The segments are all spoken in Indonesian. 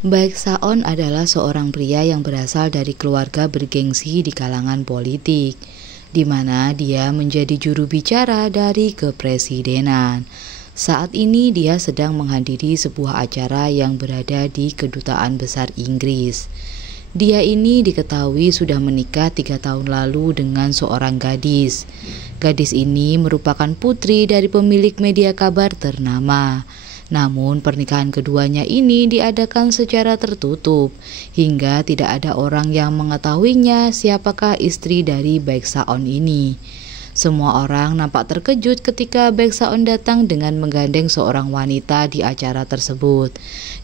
Baek Saon adalah seorang pria yang berasal dari keluarga bergengsi di kalangan politik, di mana dia menjadi juru bicara dari kepresidenan. Saat ini dia sedang menghadiri sebuah acara yang berada di Kedutaan Besar Inggris. Dia ini diketahui sudah menikah 3 tahun lalu dengan seorang gadis. Gadis ini merupakan putri dari pemilik media kabar ternama. Namun pernikahan keduanya ini diadakan secara tertutup, hingga tidak ada orang yang mengetahuinya siapakah istri dari Baek Saon ini. Semua orang nampak terkejut ketika Baek Saon datang dengan menggandeng seorang wanita di acara tersebut,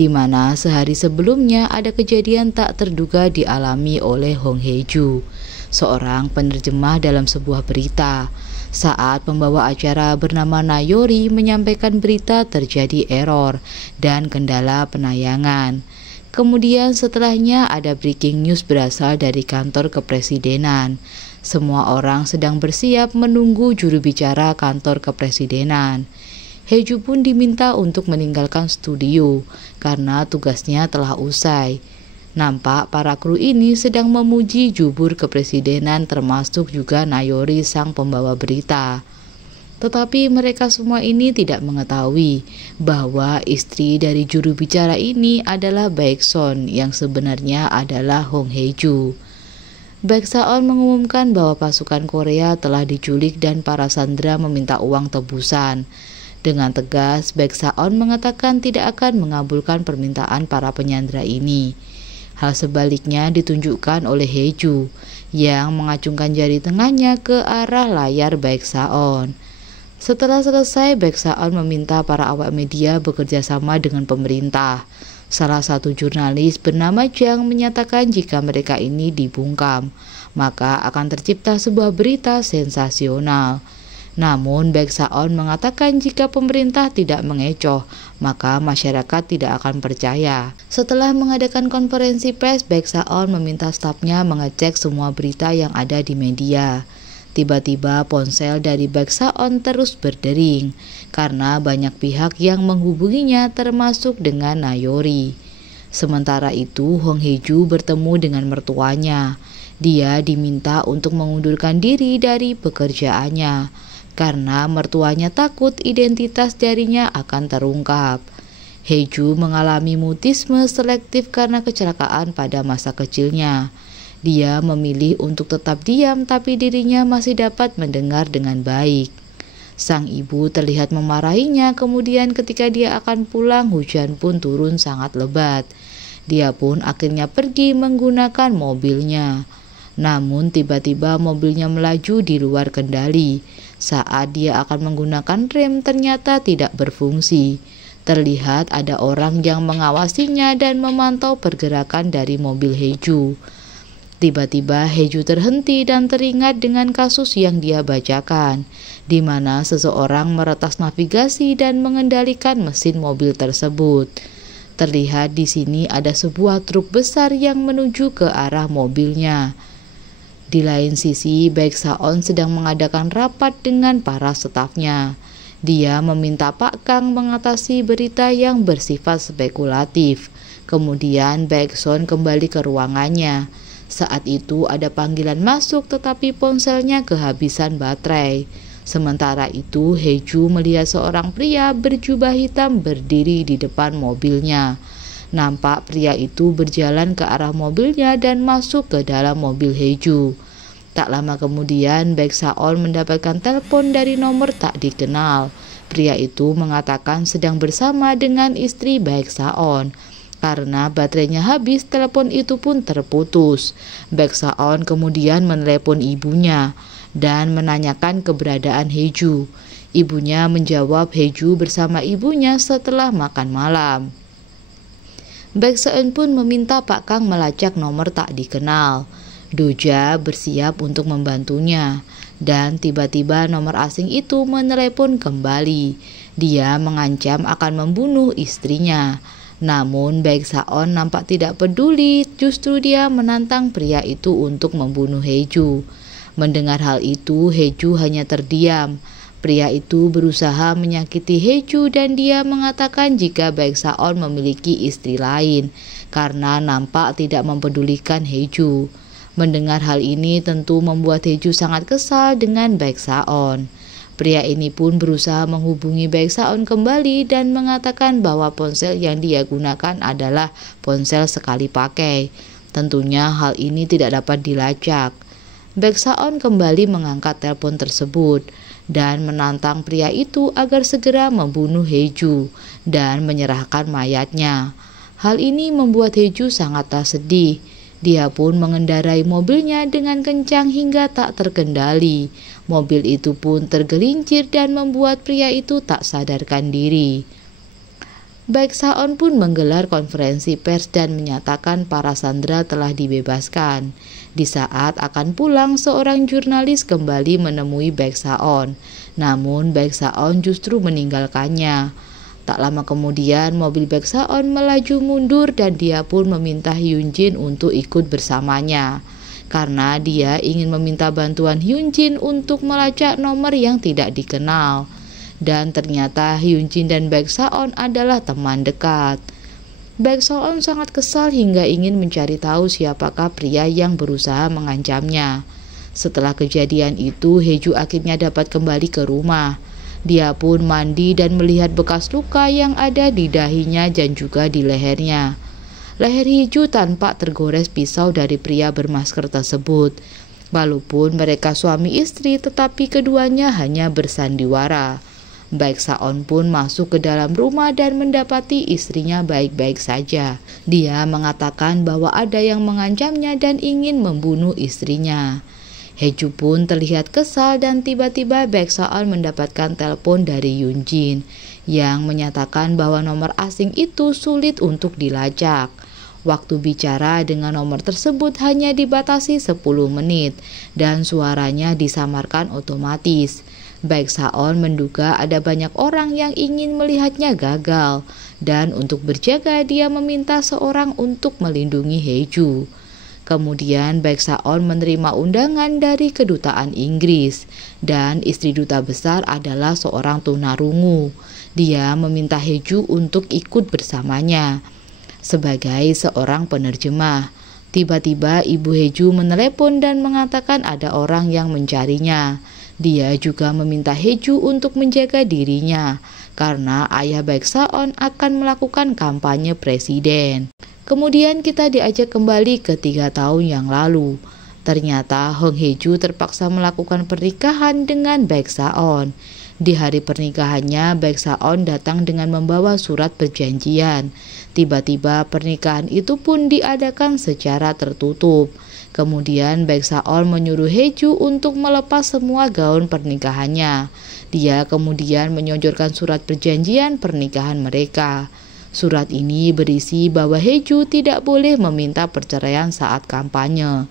di mana sehari sebelumnya ada kejadian tak terduga dialami oleh Hong Hae-ju, seorang penerjemah dalam sebuah berita. Saat pembawa acara bernama Nayori menyampaikan berita terjadi error dan kendala penayangan. Kemudian setelahnya ada breaking news berasal dari kantor kepresidenan. Semua orang sedang bersiap menunggu juru bicara kantor kepresidenan. Hae-ju pun diminta untuk meninggalkan studio karena tugasnya telah usai. Nampak para kru ini sedang memuji jubur kepresidenan, termasuk juga Nayori sang pembawa berita. Tetapi mereka semua ini tidak mengetahui bahwa istri dari juru bicara ini adalah Baek Son yang sebenarnya adalah Hong Hae-ju. Baek Saon mengumumkan bahwa pasukan Korea telah diculik dan para sandera meminta uang tebusan. Dengan tegas, Baek Saon mengatakan tidak akan mengabulkan permintaan para penyandera ini. Hal sebaliknya ditunjukkan oleh Hae-ju yang mengacungkan jari tengahnya ke arah layar Baek Saon. Setelah selesai, Baek Saon meminta para awak media bekerja sama dengan pemerintah. Salah satu jurnalis bernama Jang menyatakan jika mereka ini dibungkam, maka akan tercipta sebuah berita sensasional. Namun Baek Saon mengatakan jika pemerintah tidak mengecoh, maka masyarakat tidak akan percaya. Setelah mengadakan konferensi pers, Baek Saon meminta stafnya mengecek semua berita yang ada di media. Tiba-tiba ponsel dari Baek Saon terus berdering karena banyak pihak yang menghubunginya, termasuk dengan Nayori. Sementara itu Hong Hae-ju bertemu dengan mertuanya. Dia diminta untuk mengundurkan diri dari pekerjaannya karena mertuanya takut identitas dirinya akan terungkap. Hae-ju mengalami mutisme selektif karena kecelakaan pada masa kecilnya. Dia memilih untuk tetap diam, tapi dirinya masih dapat mendengar dengan baik. Sang ibu terlihat memarahinya, kemudian ketika dia akan pulang, hujan pun turun sangat lebat. Dia pun akhirnya pergi menggunakan mobilnya. Namun tiba-tiba mobilnya melaju di luar kendali. Saat dia akan menggunakan rem, ternyata tidak berfungsi. Terlihat ada orang yang mengawasinya dan memantau pergerakan dari mobil Hae-ju. Tiba-tiba Hae-ju terhenti dan teringat dengan kasus yang dia bacakan, di mana seseorang meretas navigasi dan mengendalikan mesin mobil tersebut. Terlihat di sini ada sebuah truk besar yang menuju ke arah mobilnya. Di lain sisi, Baek Saon sedang mengadakan rapat dengan para stafnya. Dia meminta Pak Kang mengatasi berita yang bersifat spekulatif. Kemudian Baek Son kembali ke ruangannya. Saat itu ada panggilan masuk, tetapi ponselnya kehabisan baterai. Sementara itu Hae-ju melihat seorang pria berjubah hitam berdiri di depan mobilnya. Nampak pria itu berjalan ke arah mobilnya dan masuk ke dalam mobil Hae-ju. Tak lama kemudian Baek Saon mendapatkan telepon dari nomor tak dikenal. Pria itu mengatakan sedang bersama dengan istri Baek Saon. Karena baterainya habis, telepon itu pun terputus. Baek Saon kemudian menelepon ibunya dan menanyakan keberadaan Hae-ju. Ibunya menjawab Hae-ju bersama ibunya setelah makan malam. Baek Saon pun meminta Pak Kang melacak nomor tak dikenal. Doja bersiap untuk membantunya, dan tiba-tiba nomor asing itu menelepon kembali. Dia mengancam akan membunuh istrinya. Namun Baek Saon nampak tidak peduli, justru dia menantang pria itu untuk membunuh Hae-ju. Mendengar hal itu, Hae-ju hanya terdiam. Pria itu berusaha menyakiti Haeju dan dia mengatakan jika Baeksaon memiliki istri lain karena nampak tidak mempedulikan Haeju. Mendengar hal ini tentu membuat Haeju sangat kesal dengan Baeksaon. Pria ini pun berusaha menghubungi Baeksaon kembali dan mengatakan bahwa ponsel yang dia gunakan adalah ponsel sekali pakai. Tentunya hal ini tidak dapat dilacak. Baeksaon kembali mengangkat telepon tersebut dan menantang pria itu agar segera membunuh Haeju dan menyerahkan mayatnya. Hal ini membuat Haeju sangatlah sedih. Dia pun mengendarai mobilnya dengan kencang hingga tak terkendali. Mobil itu pun tergelincir dan membuat pria itu tak sadarkan diri. Baeksaon pun menggelar konferensi pers dan menyatakan para sandera telah dibebaskan. Di saat akan pulang, seorang jurnalis kembali menemui Baeksaon. Namun Baeksaon justru meninggalkannya. Tak lama kemudian mobil Baeksaon melaju mundur dan dia pun meminta Hyunjin untuk ikut bersamanya. Karena dia ingin meminta bantuan Hyunjin untuk melacak nomor yang tidak dikenal. Dan ternyata Hyunjin dan Baeksaon adalah teman dekat. Baeksaon sangat kesal hingga ingin mencari tahu siapakah pria yang berusaha mengancamnya. Setelah kejadian itu, Haeju akhirnya dapat kembali ke rumah. Dia pun mandi dan melihat bekas luka yang ada di dahinya dan juga di lehernya. Leher Haeju tampak tergores pisau dari pria bermasker tersebut. Walaupun mereka suami istri, tetapi keduanya hanya bersandiwara. Baeksaon pun masuk ke dalam rumah dan mendapati istrinya baik-baik saja. Dia mengatakan bahwa ada yang mengancamnya dan ingin membunuh istrinya. Haeju pun terlihat kesal dan tiba-tiba Baeksaon mendapatkan telepon dari Hyunjin yang menyatakan bahwa nomor asing itu sulit untuk dilacak. Waktu bicara dengan nomor tersebut hanya dibatasi 10 menit dan suaranya disamarkan otomatis. Baeksaon menduga ada banyak orang yang ingin melihatnya gagal dan untuk berjaga dia meminta seorang untuk melindungi Haeju. Kemudian Baeksaon menerima undangan dari kedutaan Inggris dan istri duta besar adalah seorang tunarungu. Dia meminta Haeju untuk ikut bersamanya sebagai seorang penerjemah. Tiba-tiba ibu Haeju menelepon dan mengatakan ada orang yang mencarinya. Dia juga meminta Haeju untuk menjaga dirinya karena ayah Baeksaon akan melakukan kampanye presiden. Kemudian kita diajak kembali ke 3 tahun yang lalu. Ternyata Hong Haeju terpaksa melakukan pernikahan dengan Baeksaon. Di hari pernikahannya, Baeksaon datang dengan membawa surat perjanjian. Tiba-tiba pernikahan itu pun diadakan secara tertutup. Kemudian Baeksaon menyuruh Haeju untuk melepas semua gaun pernikahannya. Dia kemudian menyodorkan surat perjanjian pernikahan mereka. Surat ini berisi bahwa Haeju tidak boleh meminta perceraian saat kampanye.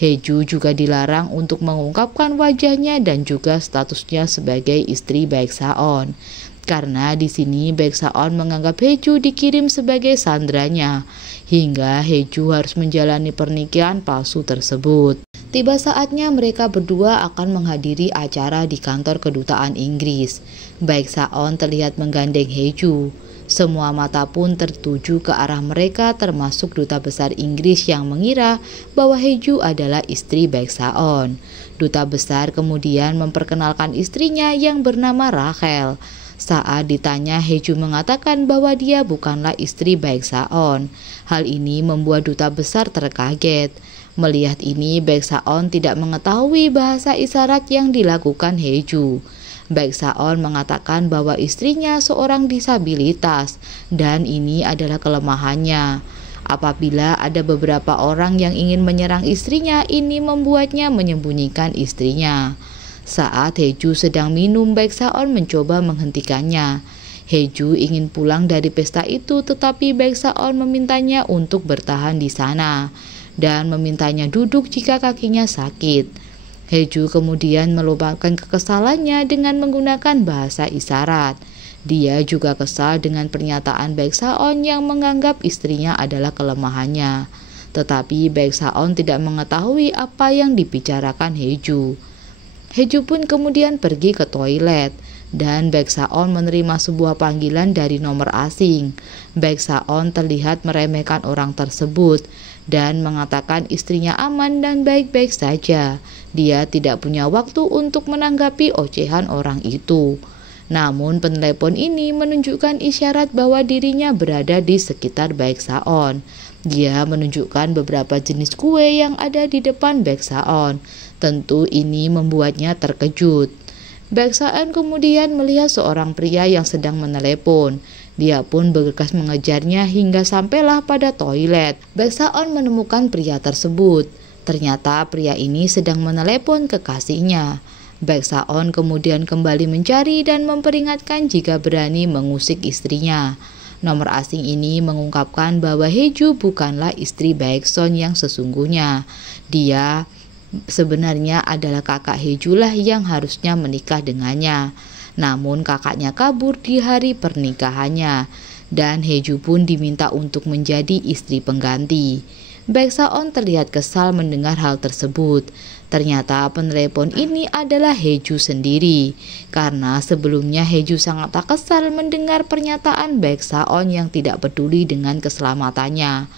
Haeju juga dilarang untuk mengungkapkan wajahnya dan juga statusnya sebagai istri Baeksaon. Karena di sini Baeksaon menganggap Haeju dikirim sebagai sandranya, hingga Haeju harus menjalani pernikahan palsu tersebut. Tiba saatnya mereka berdua akan menghadiri acara di kantor kedutaan Inggris. Baeksaon terlihat menggandeng Haeju. Semua mata pun tertuju ke arah mereka termasuk duta besar Inggris yang mengira bahwa Haeju adalah istri Baeksaon. Duta besar kemudian memperkenalkan istrinya yang bernama Rachel. Saat ditanya, Haeju mengatakan bahwa dia bukanlah istri Baeksaon. Hal ini membuat duta besar terkaget. Melihat ini, Baeksaon tidak mengetahui bahasa isyarat yang dilakukan Haeju. Baeksaon mengatakan bahwa istrinya seorang disabilitas dan ini adalah kelemahannya. Apabila ada beberapa orang yang ingin menyerang istrinya, ini membuatnya menyembunyikan istrinya. Saat Haeju sedang minum, Baeksaon mencoba menghentikannya. Haeju ingin pulang dari pesta itu, tetapi Baeksaon memintanya untuk bertahan di sana dan memintanya duduk jika kakinya sakit. Haeju kemudian meluapkan kekesalannya dengan menggunakan bahasa isyarat. Dia juga kesal dengan pernyataan Baeksaon yang menganggap istrinya adalah kelemahannya. Tetapi Baeksaon tidak mengetahui apa yang dibicarakan Haeju. Heju pun kemudian pergi ke toilet, dan Baek Saon menerima sebuah panggilan dari nomor asing. Baek Saon terlihat meremehkan orang tersebut dan mengatakan istrinya aman dan baik-baik saja. Dia tidak punya waktu untuk menanggapi ocehan orang itu. Namun penelepon ini menunjukkan isyarat bahwa dirinya berada di sekitar Baek Saon. Dia menunjukkan beberapa jenis kue yang ada di depan Baek Saon. Tentu ini membuatnya terkejut. Baek Saon kemudian melihat seorang pria yang sedang menelepon. Dia pun bergegas mengejarnya hingga sampailah pada toilet. Baek Saon menemukan pria tersebut. Ternyata pria ini sedang menelepon kekasihnya. Baek Saon kemudian kembali mencari dan memperingatkan jika berani mengusik istrinya. Nomor asing ini mengungkapkan bahwa Heju bukanlah istri Baek Saon yang sesungguhnya. Dia sebenarnya adalah kakak Heju lah yang harusnya menikah dengannya. Namun kakaknya kabur di hari pernikahannya, dan Heju pun diminta untuk menjadi istri pengganti. Baek Saon terlihat kesal mendengar hal tersebut. Ternyata penelepon ini adalah Heju sendiri, karena sebelumnya Heju sangat tak kesal mendengar pernyataan Baek Saon yang tidak peduli dengan keselamatannya.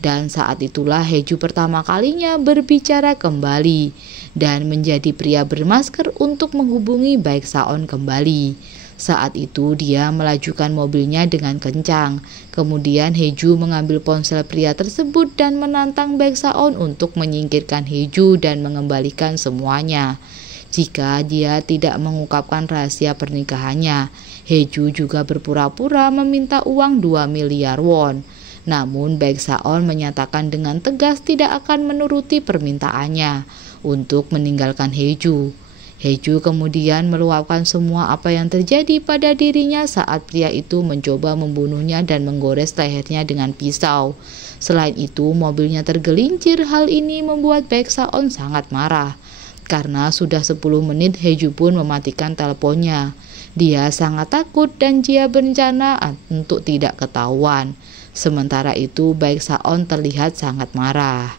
Dan saat itulah Heju pertama kalinya berbicara kembali dan menjadi pria bermasker untuk menghubungi Baek Saon kembali. Saat itu dia melajukan mobilnya dengan kencang. Kemudian Heju mengambil ponsel pria tersebut dan menantang Baek Saon untuk menyingkirkan Heju dan mengembalikan semuanya. Jika dia tidak mengungkapkan rahasia pernikahannya, Heju juga berpura-pura meminta uang 2 miliar won. Namun Baek Saon menyatakan dengan tegas tidak akan menuruti permintaannya untuk meninggalkan Heju. Heju kemudian meluapkan semua apa yang terjadi pada dirinya saat pria itu mencoba membunuhnya dan menggores lehernya dengan pisau. Selain itu, mobilnya tergelincir. Hal ini membuat Baek Saon sangat marah. Karena sudah 10 menit Heju pun mematikan teleponnya. Dia sangat takut dan dia berencana untuk tidak ketahuan. Sementara itu Baek Saon terlihat sangat marah.